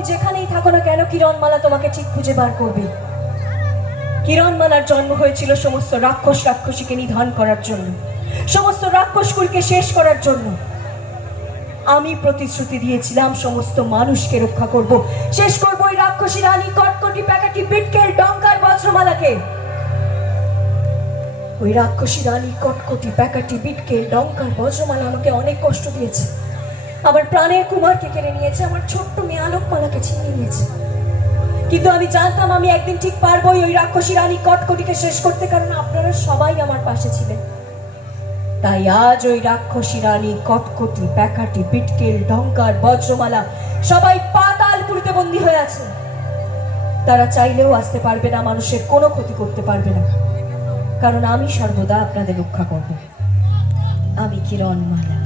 তুমি যেখানেই থাকো না কেন কিরণমালা তোমাকে ঠিক খুঁজে বার করবে। কিরণমালার জন্ম হয়েছিল সমস্ত রাক্ষস রাক্ষসীকে নিধন করার জন্য, সমস্ত রাক্ষসকুলকে শেষ করার জন্য। আমি প্রতিশ্রুতি দিয়েছিলাম সমস্ত মানুষকে রক্ষা করব, শেষ করব ওই রাক্ষসী রানী কটকটি প্যাকাটি বিটকেল ডঙ্কার বজ্রমালাকে। ওই রাক্ষসী রানী কটকটি প্যাকাটি বিটকেল ডঙ্কার বজ্রমালা আমাকে অনেক কষ্ট দিয়েছে, আমার প্রাণের কুমারকে কেড়ে নিয়েছে, আমার ছোট্ট মেয়ে আলোকমালাকে ছিনিয়ে নিয়েছে। কিন্তু আমি জানতাম আমি একদিন ঠিক পারবোই ওই রাক্ষসী রানী কটকটিকে শেষ করতে, কারণ আপনারা সবাই আমার পাশে ছিলেন। তাই আজ ওই রাক্ষসী রানী কটকটি প্যাকাটি বিটকেল ডঙ্কার বজ্রমালা সবাই পাতালপুরীতে বন্দী হয়ে আছে। তারা চাইলেও আসতে পারবে না, মানুষের কোনো ক্ষতি করতে পারবে না, কারণ আমি সর্বদা আপনাদের রক্ষা করব। আমি কিরণমালা।